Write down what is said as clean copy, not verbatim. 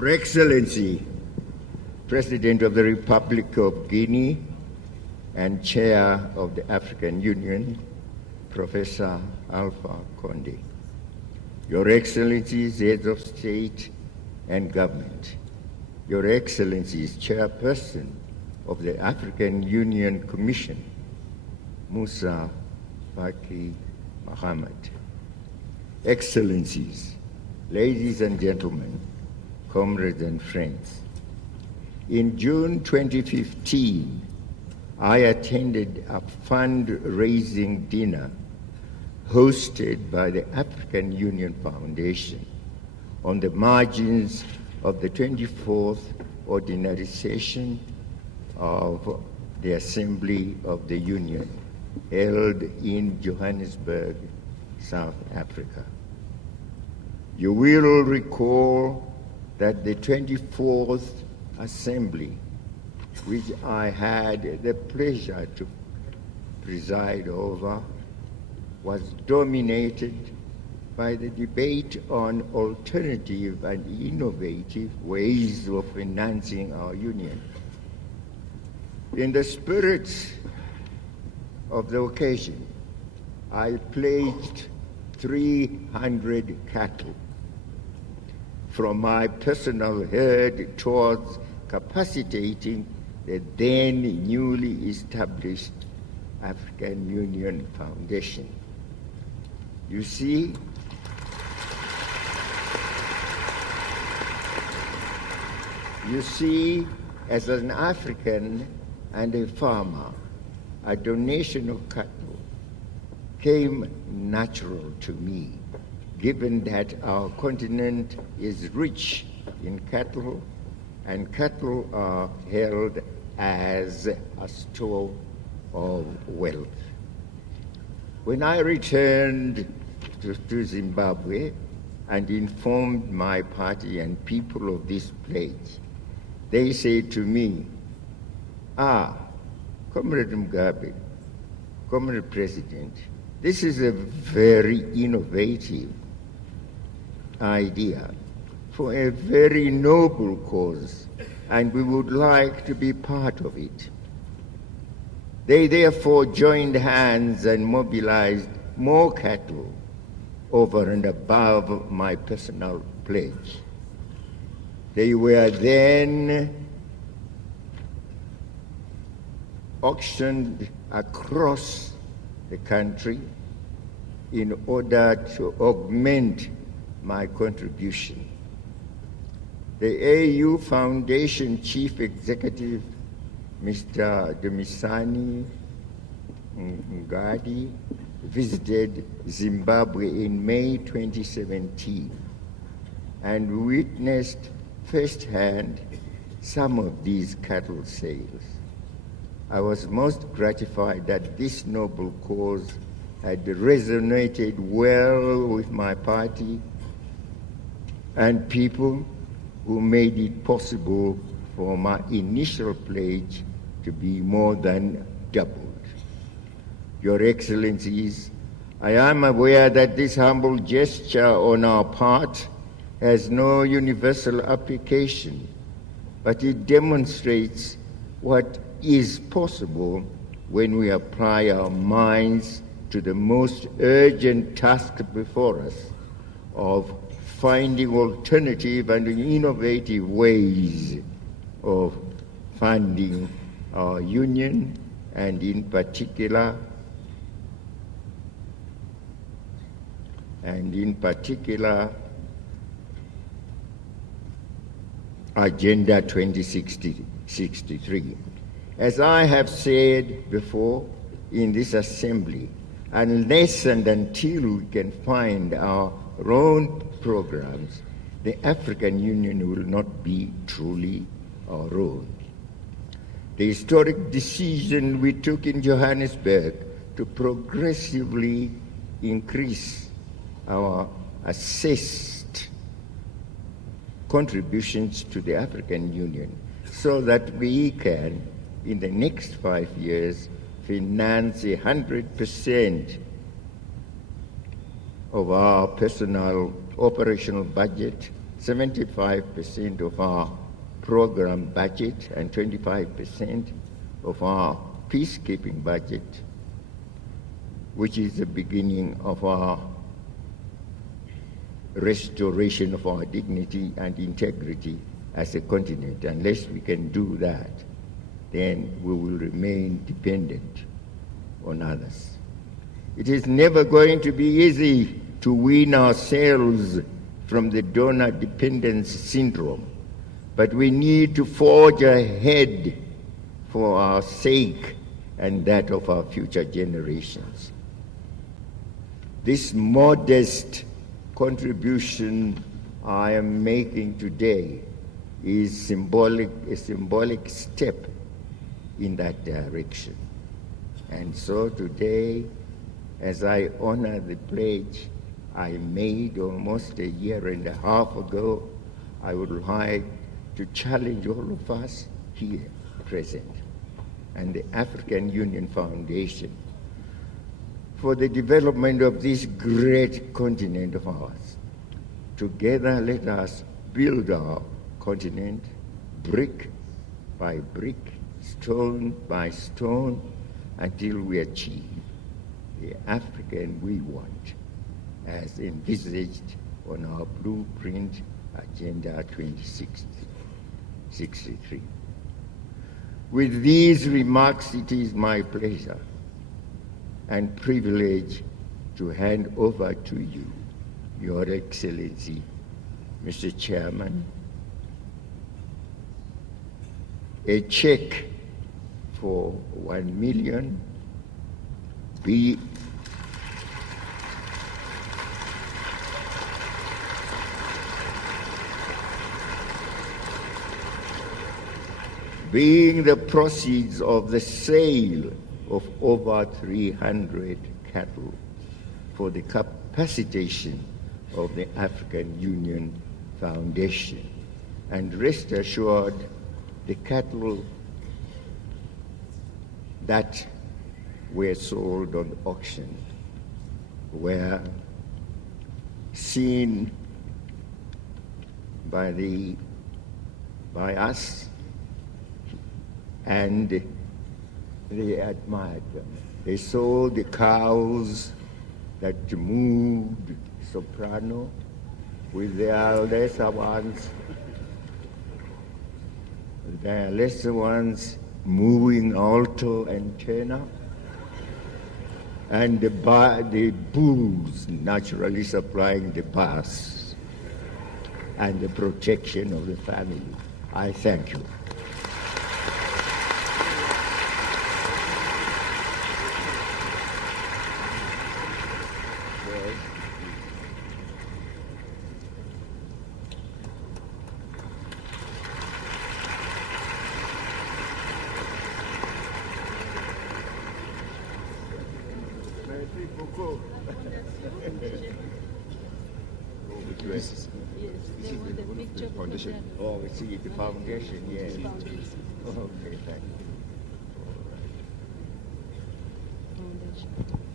Your Excellency, President of the Republic of Guinea and Chair of the African Union, Professor Alpha Conde. Your Excellencies, Heads of State and Government. Your Excellencies, Chairperson of the African Union Commission, Musa Faki Mohammed. Excellencies, ladies and gentlemen, comrades and friends. In June 2015, I attended a fundraising dinner hosted by the African Union Foundation on the margins of the 24th Ordinary Session of the Assembly of the Union, held in Johannesburg, South Africa. You will recall that the 24th Assembly, which I had the pleasure to preside over, was dominated by the debate on alternative and innovative ways of financing our union. In the spirit of the occasion, I pledged 300 cattle from my personal herd towards capacitating the then newly established African Union Foundation. You see, as an African and a farmer, a donation of cattle came natural to me, given that our continent is rich in cattle, and cattle are held as a store of wealth. When I returned to Zimbabwe and informed my party and people of this pledge, they said to me, Comrade Mugabe, Comrade President, this is a very innovative idea for a very noble cause, and we would like to be part of it. They therefore joined hands and mobilized more cattle over and above my personal pledge. They were then auctioned across the country in order to augment my contribution. The AU Foundation Chief Executive, Mr. Dumisani Ngadi, visited Zimbabwe in May 2017 and witnessed firsthand some of these cattle sales. I was most gratified that this noble cause had resonated well with my party and people who made it possible for my initial pledge to be more than doubled. Your Excellencies, I am aware that this humble gesture on our part has no universal application, but it demonstrates what is possible when we apply our minds to the most urgent task before us of finding alternative and innovative ways of funding our union, and in particular, Agenda 2063. As I have said before in this assembly, unless and until we can find our own programs, the African Union will not be truly our own. The historic decision we took in Johannesburg to progressively increase our assessed contributions to the African Union so that we can, in the next 5 years, finance 100% of our personal operational budget 75% of our program budget and 25% of our peacekeeping budget, which is the beginning of our restoration of our dignity and integrity as a continent. Unless we can do that, then we will remain dependent on others. It is never going to be easy to wean ourselves from the donor dependence syndrome, but we need to forge ahead for our sake and that of our future generations. This modest contribution I am making today is a symbolic step in that direction. And so today, as I honor the pledge I made almost a year and a half ago, I would like to challenge all of us here present and the African Union Foundation for the development of this great continent of ours. Together, let us build our continent brick by brick, stone by stone, until we achieve the African we want, as envisaged on our blueprint Agenda 2063. With these remarks, it is my pleasure and privilege to hand over to you, Your Excellency, Mr. Chairman, a check for 1 million being the proceeds of the sale of over 300 cattle for the capacitation of the African Union Foundation. And rest assured, the cattle that were sold on auction were seen by us, and they admired them. They sold the cows that moved soprano with their lesser ones moving alto and tenor, and the bulls naturally supplying the bass and the protection of the family. I thank you. Foundation. Oh, we see the foundation, yes. Okay, thank you. Foundation.